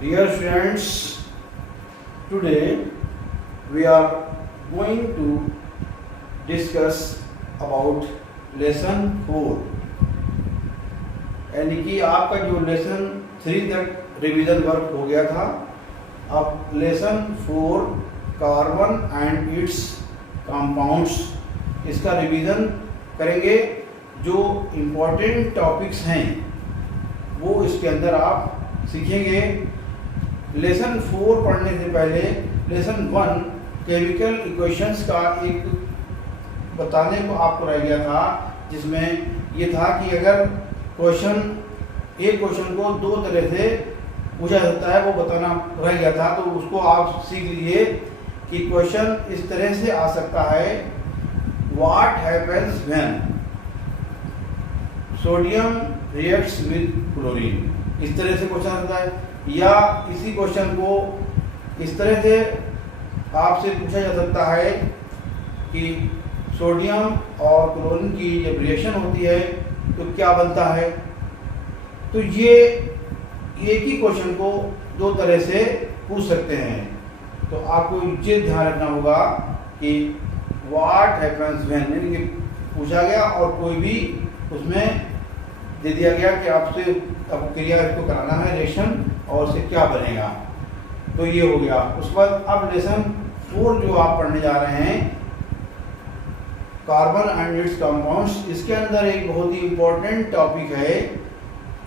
Dear students, today we are going to discuss about lesson 4 यानी कि आपका जो लेसन 3 तक रिवीजन वर्क हो गया था। अब lesson 4 carbon and it's compounds इसका रिवीजन करेंगे। जो इम्पोर्टेंट टॉपिक्स हैं वो इसके अंदर आप सीखेंगे। लेसन 4 पढ़ने से पहले लेसन 1 केमिकल इक्वेशंस का एक बताने को आपको रह गया था, जिसमें ये था कि अगर एक क्वेश्चन को दो तरह से पूछा जाता है वो बताना रह गया था, तो उसको आप सीख लीजिए कि क्वेश्चन इस तरह से आ सकता है, what happens when sodium reacts with chlorine. इस तरह से क्वेश्चन आता है, या इसी क्वेश्चन को इस तरह से आपसे पूछा जा सकता है कि सोडियम और क्लोरीन की जब रिएक्शन होती है तो क्या बनता है। तो ये एक ही क्वेश्चन को दो तरह से पूछ सकते हैं। तो आपको ये ध्यान रखना होगा कि व्हाट हैपेंस व्हेन यानी कि पूछा गया और कोई भी उसमें दे दिया गया कि आपसे अब क्रिया इसको कराना है रिएक्शन और उससे क्या बनेगा। तो ये हो गया। उसके बाद अब लेसन 4 जो आप पढ़ने जा रहे हैं, कार्बन एंड इट्स कंपाउंड्स, इसके अंदर एक बहुत ही इंपॉर्टेंट टॉपिक है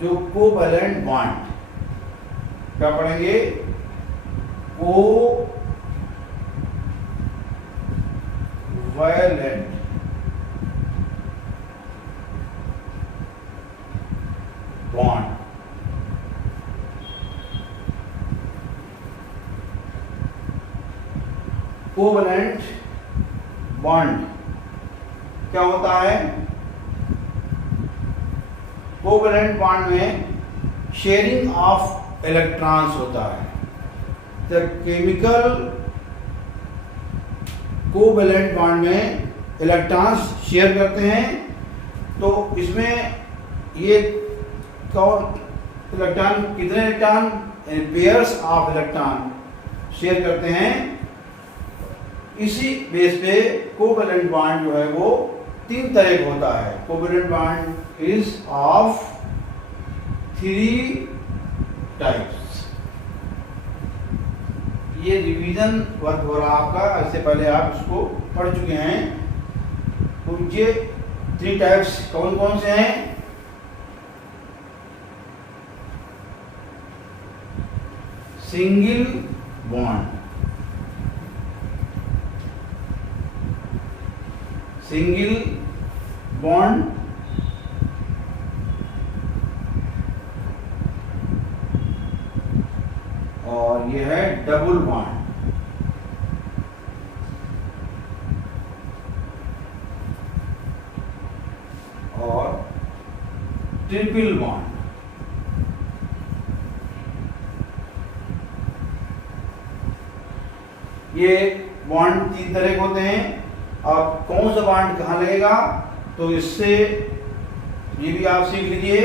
जो कोवैलेंट बॉन्ड। क्या पढ़ेंगे? Covalent bond. कोवैलेंट बॉन्ड क्या होता है? कोवैलेंट बॉन्ड में शेयरिंग ऑफ इलेक्ट्रॉन्स होता है। द केमिकल कोवैलेंट बॉन्ड में इलेक्ट्रॉन्स शेयर करते हैं। तो इसमें ये कौन इलेक्ट्रॉन, कितने electron, pairs of electron share करते हैं। इसी बेस पे कोवैलेंट बॉन्ड जो है वो 3 तरह का होता है। Covalent bond is of 3 types. ये रिवीजन वर्क हो रहा आपका, इससे पहले आप इसको पढ़ चुके हैं। तो ये 3 टाइप्स कौन कौन से हैं? सिंगल बॉन्ड, सिंगल बॉन्ड, और यह है डबल बॉन्ड। और ट्रिपल बॉन्ड। ये बॉन्ड 3 तरह के होते हैं। अब कौन सा बॉन्ड कहाँ लगेगा, तो इससे ये भी आप सीख लीजिए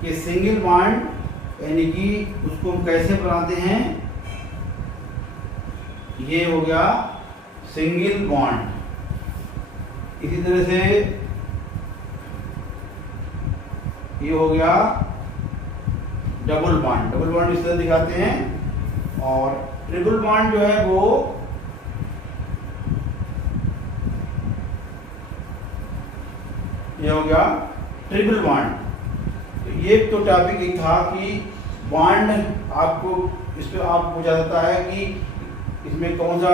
कि सिंगल बॉन्ड यानी कि उसको हम कैसे बनाते हैं। ये हो गया सिंगल बॉन्ड। इसी तरह से ये हो गया डबल बॉन्ड। डबल बॉन्ड इस तरह दिखाते हैं। और ट्रिपल बॉन्ड जो है वो ये हो गया ट्रिपल बॉन्ड। तो ये तो टॉपिक एक था कि बॉन्ड आपको इस पे आप पूछा जाता है कि इसमें कौन सा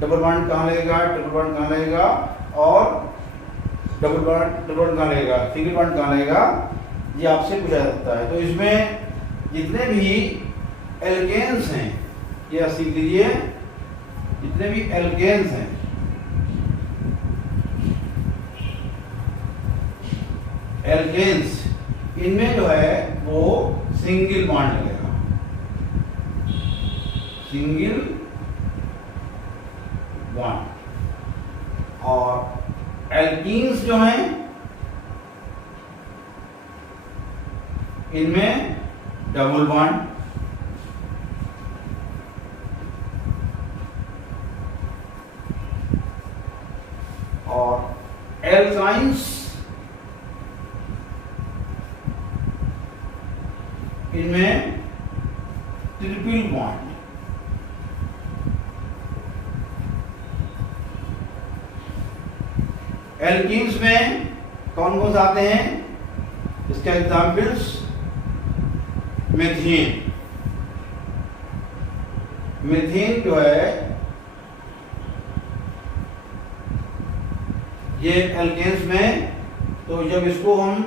डबल बॉन्ड कहाँ लगेगा, ट्रिपल बॉन्ड कहाँ लगेगा, और डबल बॉन्ड कहाँ लगेगा, सिंगल बॉन्ड कहाँ लगेगा, ये आपसे पूछा जाता है। तो इसमें जितने भी एल्केन्स हैं ये सीख लीजिए। जितने भी एल्केन्स हैं, एल्केन्स, इनमें जो है वो सिंगल बॉन्ड लगेगा। Single bond. और एल्कीन्स जो हैं इनमें डबल बॉन्ड। एल्काइंस इनमें ट्रिपल बॉन्ड, एल्कीन्स में कौन कौन से आते हैं? इसके एग्जाम्पल्स मीथेन। मीथेन जो है ये एल्केन्स में, तो जब इसको हम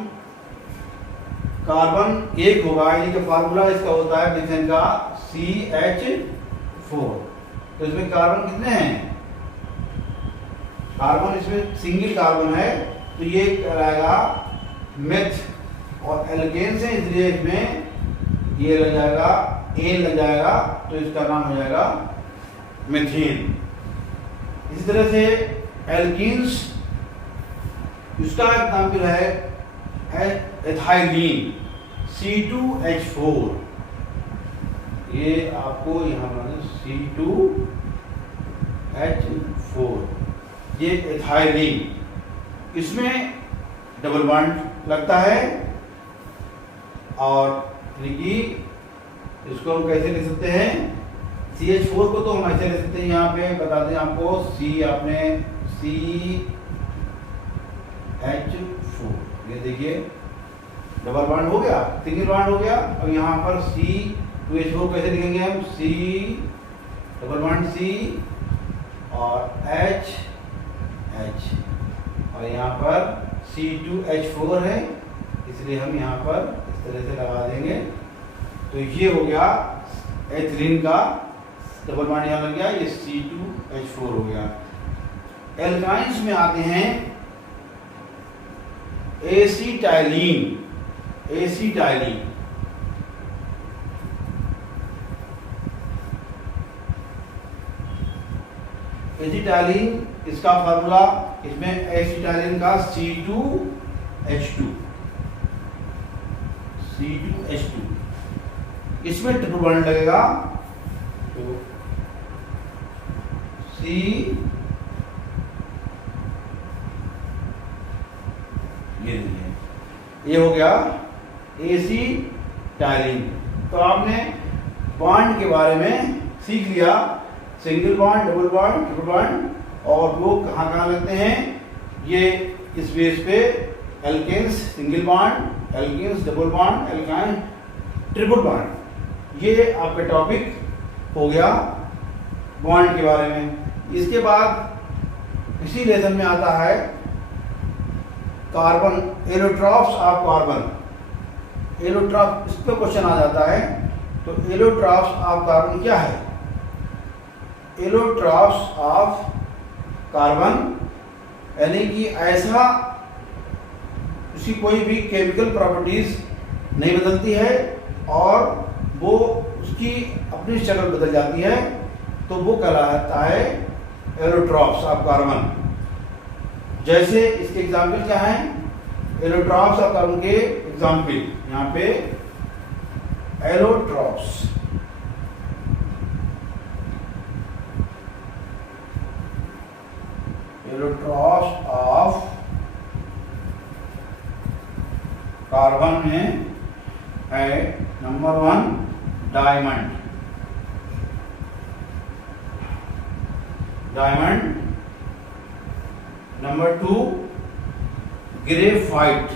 कार्बन एक होगा, यानी कि फार्मूला इसका होता है मीथेन का CH4। तो इसमें कार्बन कितने हैं? कार्बन इसमें सिंगल कार्बन है, तो ये कहलाएगा मेथ। और एल्केन्स है इसलिए इसमें ये लग जाएगा, एन लग जाएगा, तो इसका नाम हो जाएगा मीथेन। इसी तरह से एल्कीन्स, इसका एग्जाम्पल है एथाइलीन C2H4। ये आपको यहाँ पर C2H4, ये एथाइलीन, इसमें डबल बॉन्ड लगता है। और देखिए इसको हम कैसे लिख सकते हैं? CH4 को तो हम ऐसे लिख सकते हैं, यहाँ पे बता दें आपको, आपने CH4, ये देखिए डबल बॉन्ड हो गया, सिंगल बॉन्ड हो गया। और यहाँ पर C2H4 कैसे लिखेंगे हम? C डबल बॉन्ड C और H, और यहाँ पर C2H4 है, इसलिए हम यहाँ पर इस तरह से लगा देंगे। तो ये हो गया एथिलीन का डबल बॉन्ड यहाँ लग गया, ये C2H4 हो गया। एल्काइंस में आते हैं एसीटाइलीन। एसीटाइलीन इसका फार्मूला, इसमें एसीटाइलीन का C2H2, इसमें ट्रिपल बॉन्ड लगेगा, तो C, ये हो गया एसीटाइलीन। तो आपने बॉन्ड के बारे में सीख लिया, single bond, double bond, triple bond, और वो कहाँ कहाँ लगते हैं। ये इस बेस पे alkanes single bond, alkenes double bond, alkyne triple bond. ये आपका टॉपिक हो गया बॉन्ड के बारे में। इसके बाद इसी लेसन में आता है carbon, allotropes of carbon. Allotrope, इस पर क्वेश्चन आ जाता है। तो एलोट्रॉप्स ऑफ कार्बन क्या है? एलोट्रॉप्स ऑफ कार्बन यानी कि ऐसा, उसकी कोई भी केमिकल प्रॉपर्टीज नहीं बदलती है और वो उसकी अपनी शक्ल बदल जाती है, तो वो कहलाता है एलोट्रॉप्स ऑफ कार्बन। जैसे इसके एग्जाम्पल क्या हैं? एलोट्रॉप्स ऑफ कार्बन के एग्जाम्पल यहाँ पे एलोट्रॉप्स, एलोट्रॉप्स ऑफ कार्बन में है number 1 diamond, number 2 graphite,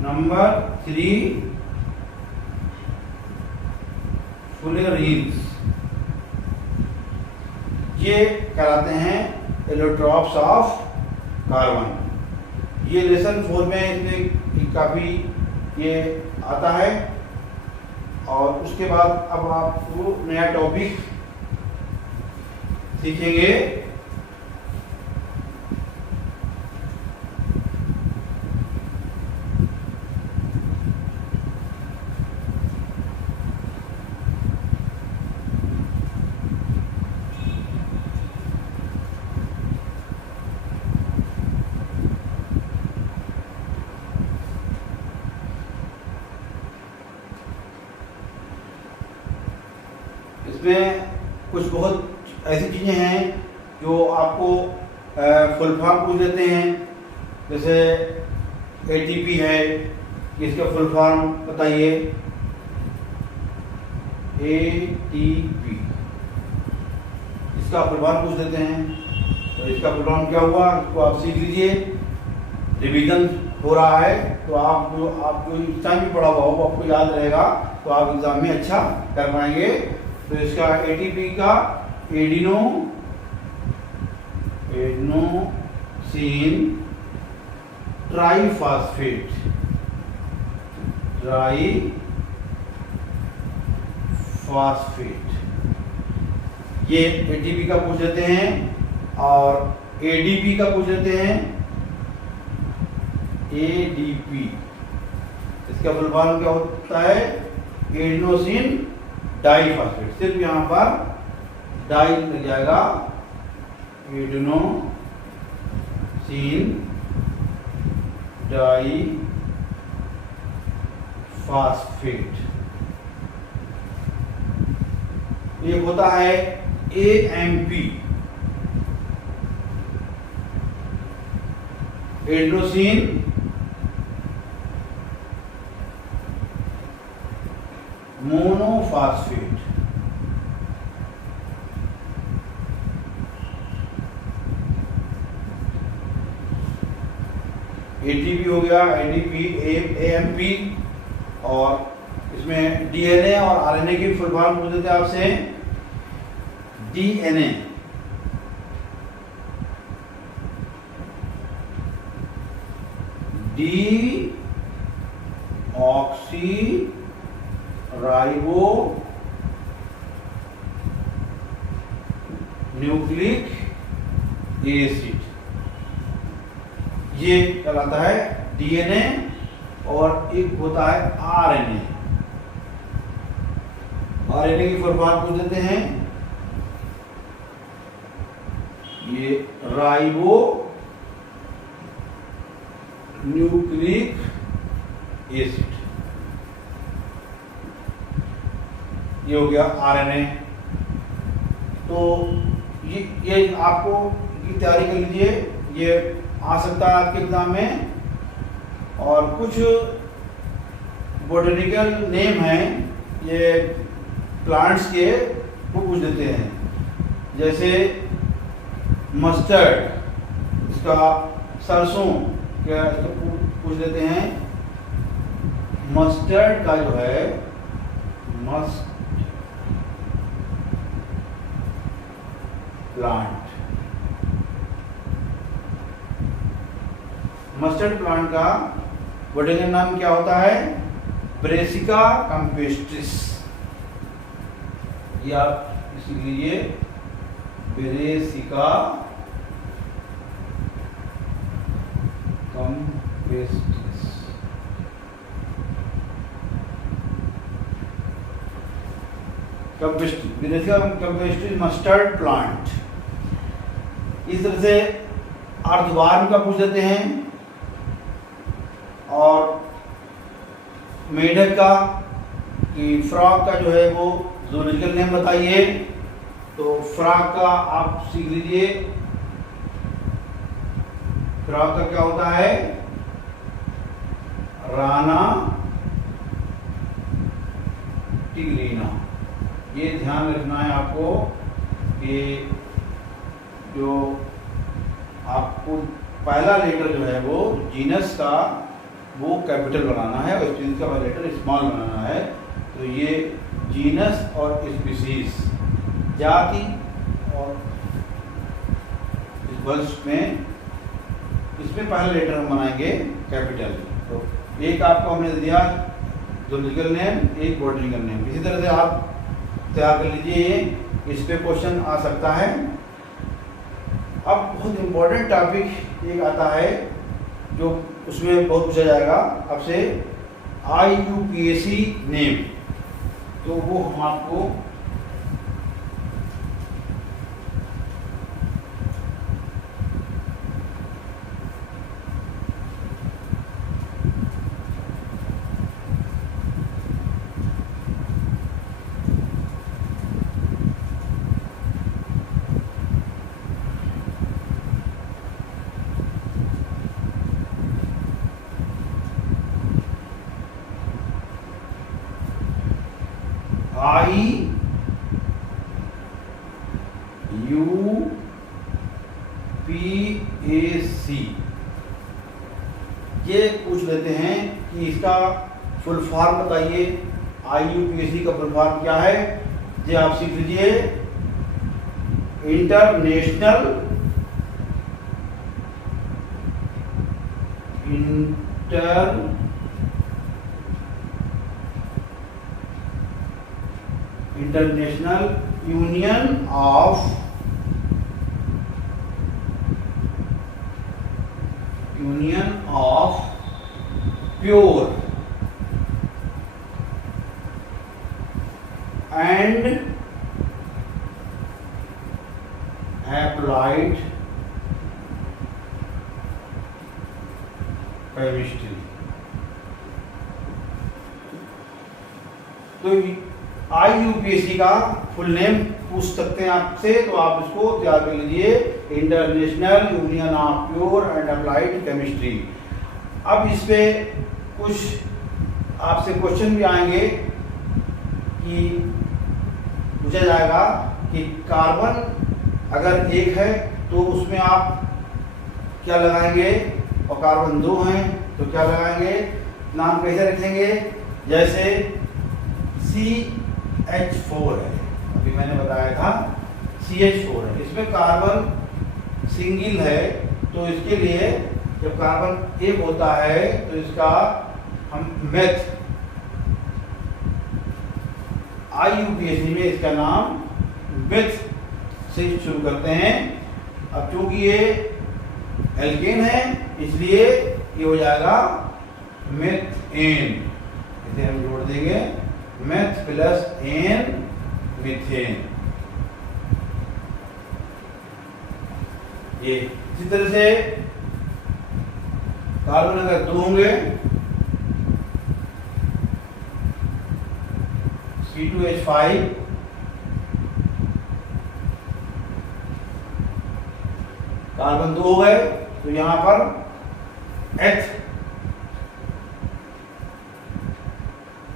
number 3 फुलेरीन्स। ये कहलाते हैं एलोट्रॉप्स ऑफ कार्बन। ये लेसन 4 में इसमें काफ़ी ये आता है। और उसके बाद अब आपको नया टॉपिक सीखेंगे, इसमें कुछ बहुत ऐसी चीज़ें हैं जो आपको फुल फॉर्म पूछ लेते हैं, जैसे ATP है, इसका फुल फॉर्म बताइए। ATP इसका फुल फॉर्म पूछ लेते हैं, तो इसका फुल फॉर्म क्या हुआ इसको आप सीख लीजिए। रिवीजन हो रहा है तो आप जो इस टाइम भी पढ़ा हुआ हो वो आपको याद रहेगा, तो आप एग्जाम में अच्छा कर पाएंगे। तो इसका ATP का एडिनोसिन ट्राइफॉस्फेट, ये ATP का पूछ लेते हैं, और ADP का पूछ लेते हैं। ADP इसका फुल फॉर्म क्या होता है? एडिनोसिन डाइफॉस्फेट, सिर्फ यहाँ पर डाई लग जाएगा, एडिनोसिन डाइफॉस्फेट। एक होता है AMP, एड्रोसिन मोनोफॉस्फेट। ATP हो गया, ADP, AMP, और इसमें DNA और RNA की फुल फॉर्म पूछ देते हैं आपसे। DNA oxy ribo nucleic acid, ये कहलाता है DNA, और एक होता है RNA। RNA की फुल फॉर्म पूछ देते हैं, ये राइबो न्यूक्लिक एसिड, ये हो गया RNA। तो ये आपको की तैयारी कर लीजिए, ये आ सकता है आपके एग्जाम में। और कुछ बोटेनिकल नेम हैं ये प्लांट्स के, वो पूछ देते हैं, जैसे मस्टर्ड, इसका सरसों क्या पूछ देते हैं। मस्टर्ड का जो है मस्टर्ड प्लांट का बोटेनिकल नाम क्या होता है? Brassica campestris. ये आप इसीलिए Brassica campestris. Brassica campestris mustard plant. इस तरह से अर्थवार्म का पूछ देते हैं, और मेढक का कि फ्रॉग का जो है वो ज़ूलॉजिकल नेम बताइए। तो फ्रॉग का आप सीख लीजिए, फ्रॉग का क्या होता है? राना टिग्रीना। ये ध्यान रखना है आपको कि जो आपको पहला लेटर जो है वो जीनस का वो कैपिटल बनाना है, और स्पीसीज का लेटर स्मॉल बनाना है। तो ये जीनस और स्पीसीज, जाति और इस वंश में, इसमें पहला लेटर हम बनाएंगे कैपिटल। तो एक आपको हमने दिया ज़ूलॉजिकल नेम, एक बोटनिकल नेम। इसी तरह से आप तैयार कर लीजिए, इस पे क्वेश्चन आ सकता है। अब बहुत इम्पोर्टेंट टॉपिक एक आता है जो उसमें बहुत पूछा जाएगा आपसे, IUPAC नेम। तो वो हम आपको IUPAC। ये पूछ लेते हैं कि इसका फुल फॉर्म बताइए। IUPAC का फुल फॉर्म क्या है, ये आप सीख लीजिए। International union of pure and applied chemistry. तो IUPAC का फुल नेम पूछ सकते हैं आपसे, तो आप इसको तैयार कर लीजिए, international union of pure and applied chemistry. अब इस पे कुछ आपसे क्वेश्चन भी आएंगे कि पूछा जाएगा कि कार्बन अगर एक है तो उसमें आप क्या लगाएंगे, और कार्बन 2 हैं तो क्या लगाएंगे, नाम कैसे रखेंगे। जैसे CH4 है, अभी मैंने बताया था CH4 है, इसमें कार्बन सिंगल है, तो इसके लिए जब कार्बन एक होता है तो इसका हम मेथ IUPAC में इसका नाम मेथ से शुरू करते हैं। अब चूंकि ये एल्केन है इसलिए ये हो जाएगा मेथेन, इसे हम जोड़ देंगे मेथ प्लस एन मीथेन। ये इसी तरह से कार्बन अगर 2 होंगे C2H5 कार्बन 2 हो गए तो यहां पर H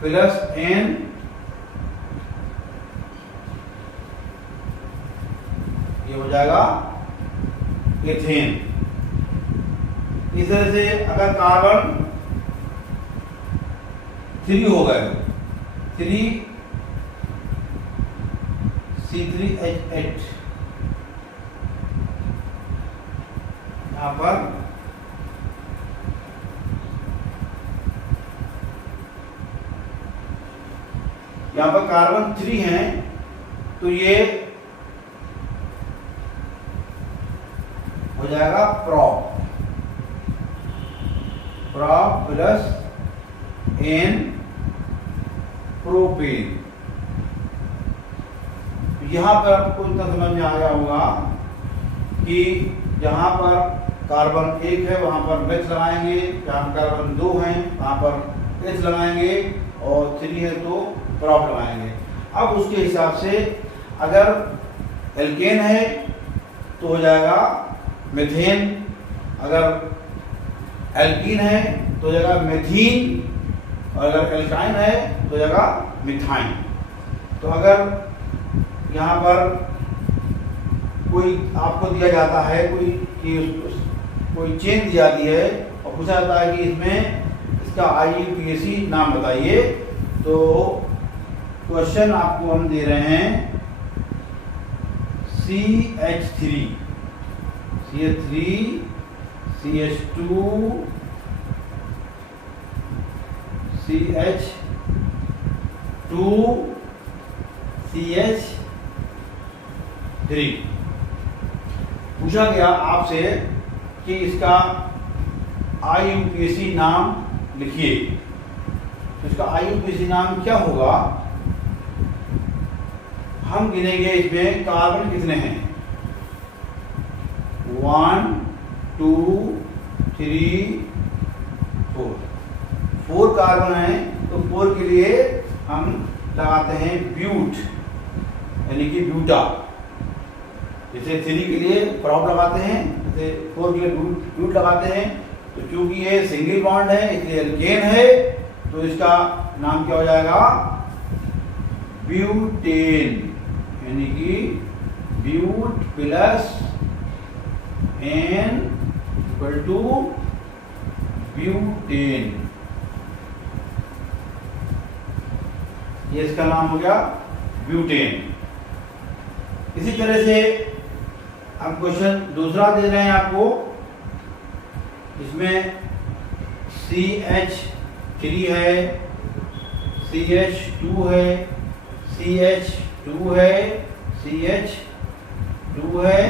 प्लस N ये हो जाएगा एथेन। इस तरह से अगर कार्बन 3 हो गए 3C3H8 यहाँ पर कार्बन 3 हैं तो ये हो जाएगा प्रोप प्लस एन प्रोपेन। यहां पर आपको इतना समझ में आ गया होगा कि जहां पर कार्बन 1 है वहां पर मेथ लगाएंगे, जहां कार्बन 2 हैं वहां पर एच लगाएंगे, और 3 है तो प्रॉप लगाएंगे। अब उसके हिसाब से अगर एल्केन है तो हो जाएगा मेथेन, अगर एल्कीन है तो हो जाएगा मेथीन, और अगर एल्काइन है तो हो जाएगा मिथाइन। तो अगर यहाँ पर कोई आपको दिया जाता है कोई चेन दी जाती है और पूछा जाता है कि इसमें इसका IUPAC नाम बताइए, तो क्वेश्चन आपको हम दे रहे हैं CH3 CH2 CH2 CH3 पूछा गया आपसे कि इसका IUPAC नाम लिखिए। तो इसका IUPAC नाम क्या होगा, हम गिनेंगे इसमें कार्बन कितने हैं, 1 2 3 4 कार्बन है, तो 4 के लिए हम लगाते हैं ब्यूट यानी कि ब्यूटा। जैसे 3 के लिए प्रॉप लगाते हैं, जैसे 4 के लिए ब्यूट लगाते हैं। तो चूंकि ये सिंगल बॉन्ड है इसलिए एल्केन है, तो इसका नाम क्या हो जाएगा ब्यूटेन, यानी कि but plus ane equal to butane, ये इसका नाम हो गया ब्यूटेन। इसी तरह से हम क्वेश्चन दूसरा दे रहे हैं आपको, इसमें CH3 है, CH2 है, CH2 है, CH2 है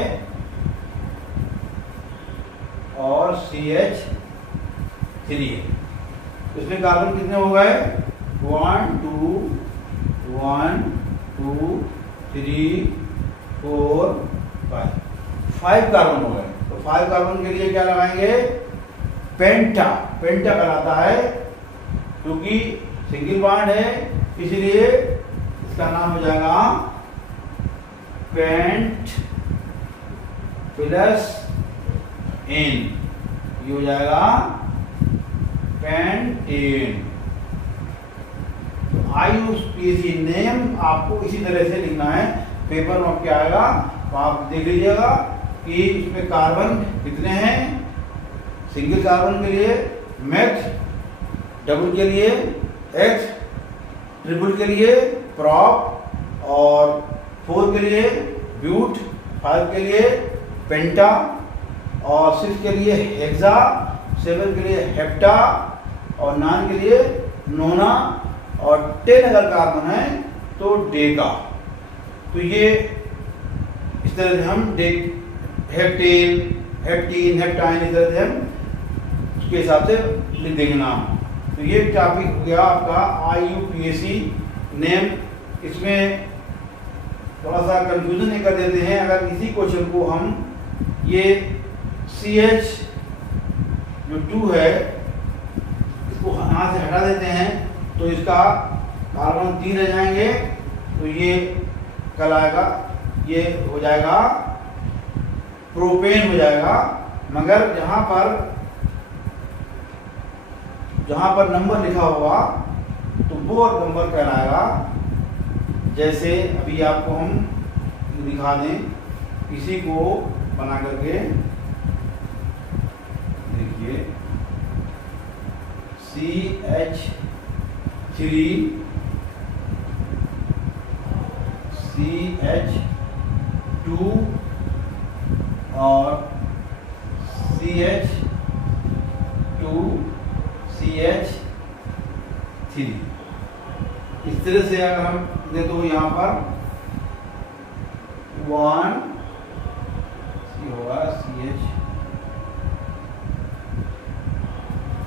और CH3 है। इसमें कार्बन कितने हो गए? 1 2 1 2 3 4 5 कार्बन हो गए। तो 5 कार्बन के लिए क्या लगाएंगे? पेंटा, पेंटा कहलाता है, क्योंकि सिंगल बॉन्ड है इसलिए इसका नाम हो जाएगा पेंट प्लस एन, ये हो जाएगा पेंटेन। तो IUPAC नेम आपको इसी तरह से लिखना है, पेपर में आपके आएगा तो आप देख लीजिएगा कि इसमें कार्बन कितने हैं। सिंगल कार्बन के लिए मेथ, डबल के लिए एथ, ट्रिपल के लिए प्रॉप और 4 के लिए ब्यूट, 5 के लिए पेंटा और 6 के लिए हेक्सा, 7 के लिए हेप्टा और 9 के लिए नोना और 10 अगर कार्बन है तो डेका। तो ये इस तरह से हम हेप्टेन, हेप्टीन, हेप्टाइन इस तरह से हम उसके हिसाब से लिख देंगे नाम। तो ये टॉपिक हो गया आपका IUPAC नेम। इसमें थोड़ा सा कंफ्यूजन नहीं कर देते हैं, अगर इसी क्वेश्चन को हम ये CH जो 2 है इसको यहाँ से हटा देते हैं तो इसका कार्बन 3 रह जाएंगे, तो ये कहलाएगा, ये हो जाएगा प्रोपेन हो जाएगा। मगर जहां पर नंबर लिखा होगा तो वो नंबर कहलाएगा। जैसे अभी आपको हम दिखा दें, इसी को बना करके देखिए, CH3 CH2 और CH2 CH3, इस तरह से अगर हम दे तो यहाँ पर 1 होगा, CH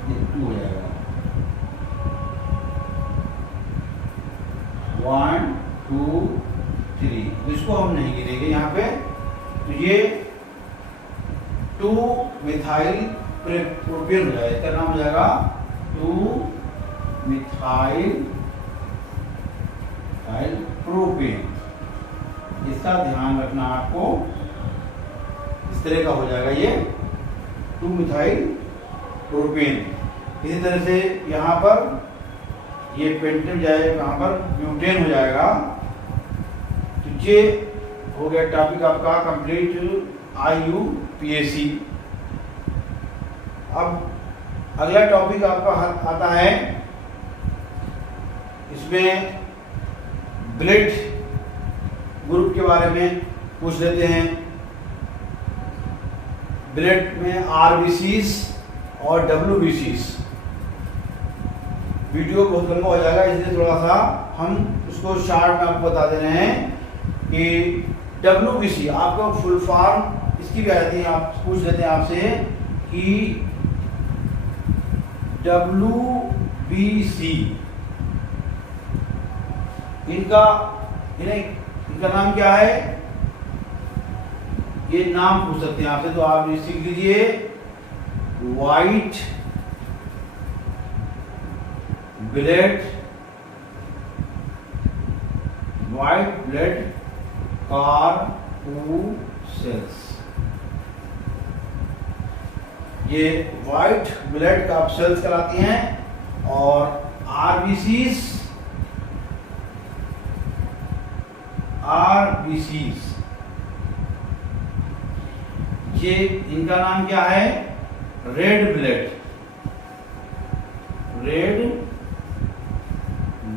2 हो जाएगा, 1 2 3, इसको हम नहीं गिनेंगे यहाँ पे। तो ये 2 मिथाइल प्रोपेन हो जाएगा, इसका नाम हो जाएगा 2 मिथाइल प्रोपेन। इसका ध्यान रखना आपको, इस तरह का हो जाएगा ये 2 मिथाइल प्रोपेन। इसी तरह से यहाँ पर ये पेंटेन जाएगा, यहाँ पर ब्यूटेन हो जाएगा। तो ये हो गया टॉपिक आपका कंप्लीट IUPAC। अब अगला टॉपिक आपका आता है, इसमें ब्लड ग्रुप के बारे में पूछ लेते हैं। ब्लड में RBCs और WBCs। वीडियो बहुत लंबा हो जाएगा इसलिए थोड़ा सा हम उसको शॉर्ट में आपको बता दे रहे हैं कि WBC आपका फुल फॉर्म इसकी भी आती है, आप पूछ लेते हैं आपसे कि WBC इनका नाम क्या है, ये नाम पूछ सकते हैं आपसे। तो आप ये सीख लीजिए, वाइट ब्लड कार्पूसेल्स, ये व्हाइट ब्लड कार्पूसेल्स कहलाती हैं। और RBCs RBCs, ये इनका नाम क्या है? Red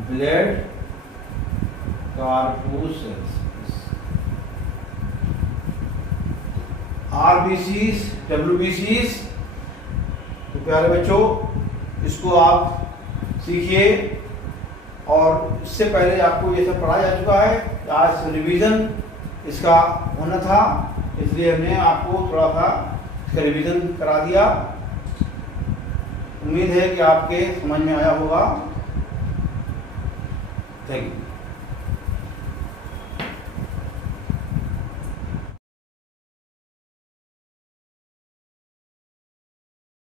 blood corpuscles. RBCs, WBCs। तो प्यारे बच्चों, इसको आप सीखिए, और इससे पहले आपको ये सब पढ़ाया जा चुका है। आज रिवीजन इसका होना था, इसलिए हमने आपको थोड़ा सा इसका रिवीजन करा दिया। उम्मीद है कि आपके समझ में आया होगा। Thank you.